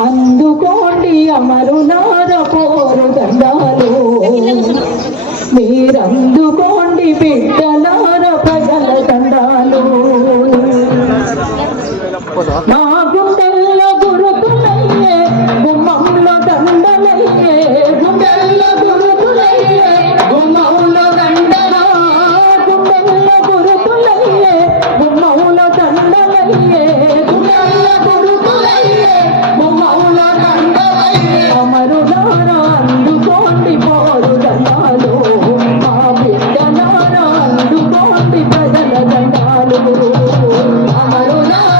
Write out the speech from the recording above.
అందుకోండి అమరులార పోరు దండాలు. మీరందుకోండి బిడ్డలార ప్రజల దండాలు. నాకు తెల్ల గురుతులయ్యే గుమ్మంలో దండలయ్యే. బిడ్డలారా అందుకోండి ప్రజల దండాలు అమరులారా